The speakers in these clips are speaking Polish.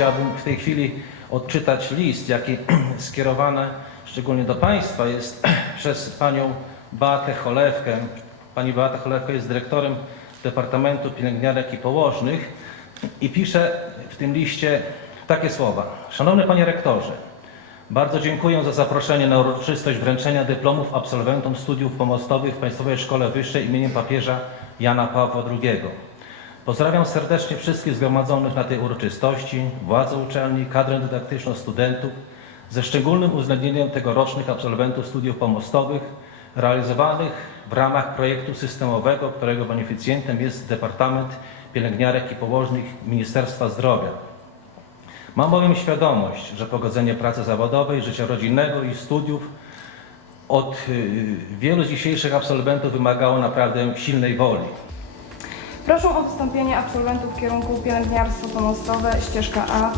chciałbym w tej chwili odczytać list, jaki skierowany szczególnie do Państwa jest przez panią Beatę Cholewkę. Pani Beata Cholewka jest dyrektorem Departamentu Pielęgniarek i Położnych i pisze w tym liście takie słowa. Szanowny Panie Rektorze, bardzo dziękuję za zaproszenie na uroczystość wręczenia dyplomów absolwentom studiów pomostowych w Państwowej Szkole Wyższej imieniem papieża Jana Pawła II. Pozdrawiam serdecznie wszystkich zgromadzonych na tej uroczystości, władze uczelni, kadrę dydaktyczną, studentów, ze szczególnym uwzględnieniem tegorocznych absolwentów studiów pomostowych realizowanych w ramach projektu systemowego, którego beneficjentem jest Departament Pielęgniarek i Położnych Ministerstwa Zdrowia. Mam bowiem świadomość, że pogodzenie pracy zawodowej, życia rodzinnego i studiów od y, wielu dzisiejszych absolwentów wymagało naprawdę silnej woli. Proszę o wystąpienie absolwentów kierunku pielęgniarstwo pomostowe, ścieżka A.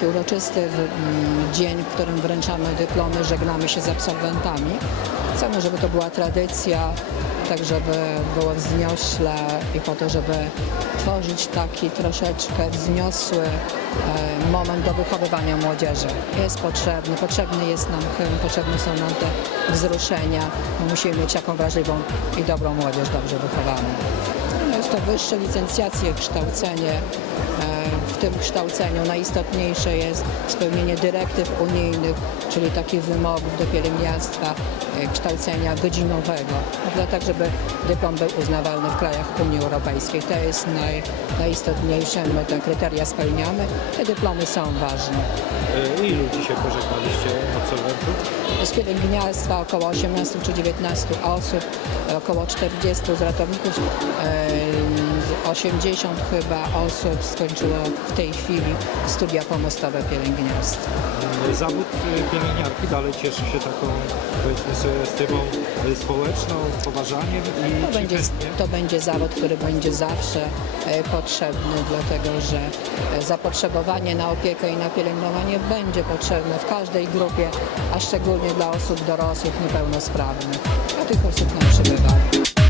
taki uroczysty w- m, dzień, w którym wręczamy dyplomy, żegnamy się z absolwentami. Chcemy, żeby to była tradycja, tak żeby było wzniośle i po to, żeby tworzyć taki troszeczkę wzniosły e, moment do wychowywania młodzieży. Jest potrzebny, potrzebny jest nam hymn, potrzebne są nam te wzruszenia. My musimy mieć taką wrażliwą i dobrą młodzież, dobrze wychowaną. No, Jest to wyższe licencjacje, kształcenie. E, W tym kształceniu najistotniejsze jest spełnienie dyrektyw unijnych, czyli takich wymogów do pielęgniarstwa, e, kształcenia godzinowego, prawda, tak żeby dyplom był uznawalny w krajach Unii Europejskiej. To jest naj, najistotniejsze, my te kryteria spełniamy, te dyplomy są ważne. E, Ilu dzisiaj pożegnaliście absolwentów? Z pielęgniarstwa około 18 czy 19 osób, około 40 z ratowników, e, 80 chyba osób skończyło w tej chwili studia pomostowe pielęgniarstwa. Zawód e, pielęgniarki dalej cieszy się taką powiedzmy sobie stymą e, społeczną, poważaniem i To będzie, to będzie zawód, który będzie zawsze e, potrzebny, dlatego że zapotrzebowanie na opiekę i na pielęgnowanie będzie potrzebne w każdej grupie, a szczególnie dla osób dorosłych, niepełnosprawnych. A tych osób nam przybywa.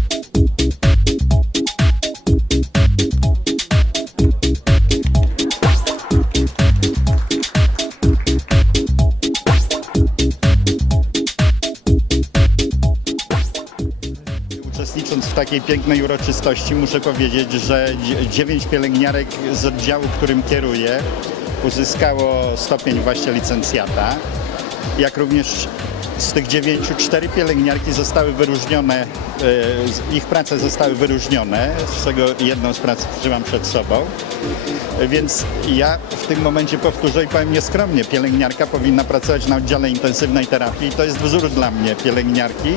Takiej pięknej uroczystości muszę powiedzieć, że dzie- dziewięć pielęgniarek z oddziału, którym kieruję uzyskało stopień właśnie licencjata. Jak również z tych dziewięciu cztery pielęgniarki zostały wyróżnione, e, ich prace zostały wyróżnione, z czego jedną z prac trzymam przed sobą. Więc ja w tym momencie powtórzę i powiem nieskromnie, pielęgniarka powinna pracować na oddziale intensywnej terapii i to jest wzór dla mnie pielęgniarki,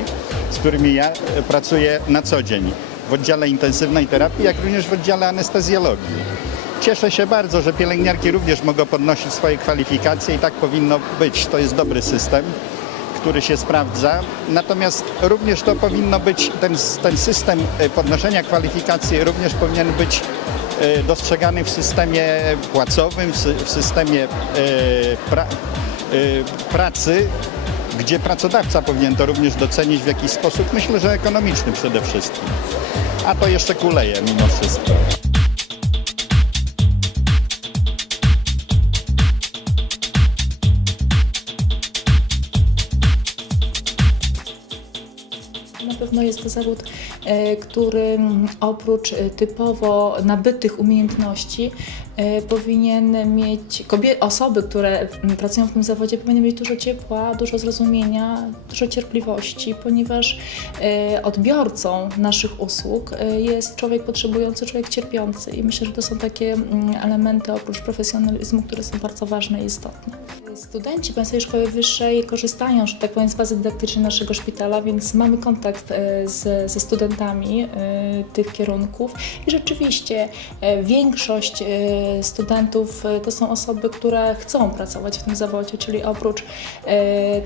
z którymi ja e, pracuję na co dzień w oddziale intensywnej terapii, jak również w oddziale anestezjologii. Cieszę się bardzo, że pielęgniarki również mogą podnosić swoje kwalifikacje i tak powinno być. To jest dobry system, który się sprawdza. Natomiast również to powinno być, ten, ten system e, podnoszenia kwalifikacji również powinien być e, dostrzegany w systemie płacowym, w, sy- w systemie e, pra, pracy, gdzie pracodawca powinien to również docenić w jakiś sposób, myślę, że ekonomiczny przede wszystkim. A to jeszcze kuleje mimo wszystko. Jest to zawód, e, który mm, oprócz e, typowo nabytych umiejętności e, powinien mieć, osoby, które mm, pracują w tym zawodzie, powinny mieć dużo ciepła, dużo zrozumienia, dużo cierpliwości, ponieważ odbiorcą naszych usług jest człowiek potrzebujący, człowiek cierpiący i myślę, że to są takie mm, elementy oprócz profesjonalizmu, które są bardzo ważne i istotne. Studenci Państwowej Szkoły Wyższej korzystają, że tak powiem, z bazy dydaktycznej naszego szpitala, więc mamy kontakt e, z, ze studentami e, tych kierunków i rzeczywiście e, większość studentów to są osoby, które chcą pracować w tym zawodzie, czyli oprócz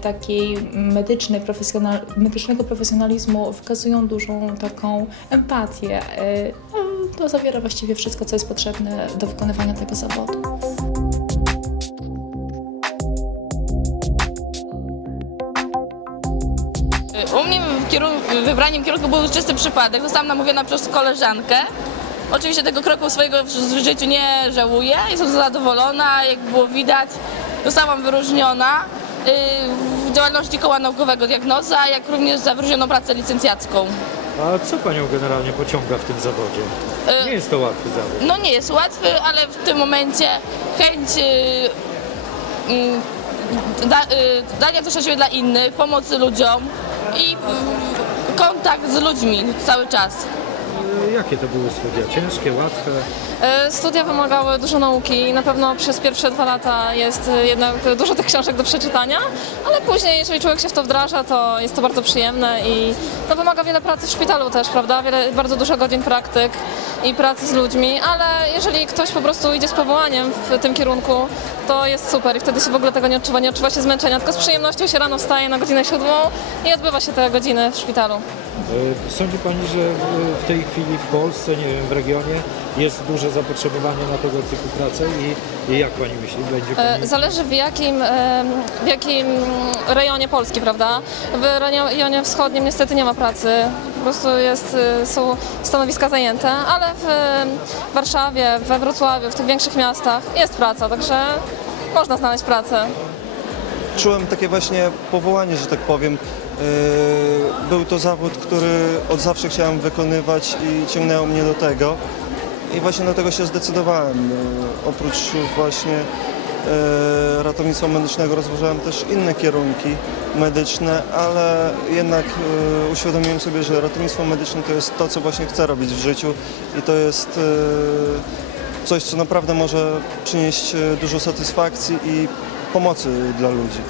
takiej medycznej, profesjonal, medycznego profesjonalizmu wykazują dużą taką empatię. No, to zawiera właściwie wszystko, co jest potrzebne do wykonywania tego zawodu. U mnie w kierun- wybraniem kierunku był czysty przypadek. Zostałam namówiona przez koleżankę. Oczywiście tego kroku swojego w życiu nie żałuję. Jestem zadowolona, jak było widać. Zostałam wyróżniona yy, w działalności koła naukowego diagnoza, jak również za wyróżnioną pracę licencjacką. A co Panią generalnie pociąga w tym zawodzie? Y- Nie jest to łatwy zawód. No nie jest łatwy, ale w tym momencie chęć yy, mm, da, yy, dania coś od siebie dla innych, pomocy ludziom i yy, kontakt z ludźmi cały czas. Jakie to były studia? Ciężkie, łatwe? E, Studia wymagały dużo nauki. Na pewno przez pierwsze dwa lata jest e, jednak dużo tych książek do przeczytania, ale później, jeżeli człowiek się w to wdraża, to jest to bardzo przyjemne i no, wymaga wiele pracy w szpitalu też, prawda? Wiele, bardzo dużo godzin praktyk i pracy z ludźmi, ale jeżeli ktoś po prostu idzie z powołaniem w tym kierunku, to jest super i wtedy się w ogóle tego nie odczuwa, nie odczuwa się zmęczenia, tylko z przyjemnością się rano wstaje na godzinę siódmą i odbywa się te godziny w szpitalu. E, Sądzi Pani, że w- w tej chwili w Polsce, nie wiem, w regionie jest duże zapotrzebowanie na tego typu pracę i, i jak Pani myśli, będzie E, Pani... Zależy w jakim, e, w jakim rejonie Polski, prawda? W rejonie wschodnim niestety nie ma pracy, po prostu jest, e, są stanowiska zajęte, ale w Warszawie, we Wrocławiu, w tych większych miastach jest praca, także można znaleźć pracę. Czułem takie właśnie powołanie, że tak powiem. Yy, Był to zawód, który od zawsze chciałem wykonywać i ciągnęło mnie do tego. I właśnie do tego się zdecydowałem. Yy, Oprócz właśnie yy, ratownictwa medycznego rozważałem też inne kierunki medyczne, ale jednak uświadomiłem sobie, że ratownictwo medyczne to jest to, co właśnie chcę robić w życiu i to jest coś, co naprawdę może przynieść dużo satysfakcji i pomocy dla ludzi.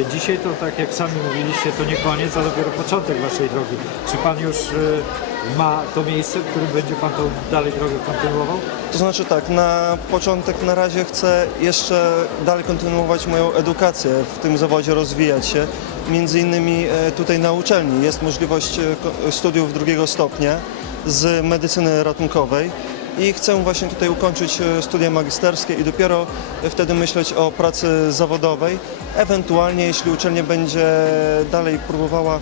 E, Dzisiaj to tak jak sami mówiliście, to nie koniec, a dopiero początek Waszej drogi. Czy Pan już e, ma to miejsce, w którym będzie Pan tą dalej drogę kontynuował? To znaczy tak, na początek na razie chcę jeszcze dalej kontynuować moją edukację w tym zawodzie, rozwijać się. Między innymi e, tutaj na uczelni jest możliwość studiów drugiego stopnia z medycyny ratunkowej i chcę właśnie tutaj ukończyć e, studia magisterskie i dopiero wtedy myśleć o pracy zawodowej. Ewentualnie, jeśli uczelnia będzie dalej próbowała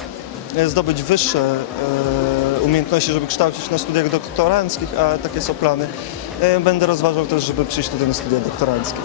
e, zdobyć wyższe e, umiejętności, żeby kształcić na studiach doktoranckich, a takie są plany, e, będę rozważał też, żeby przyjść tutaj na studia doktoranckie.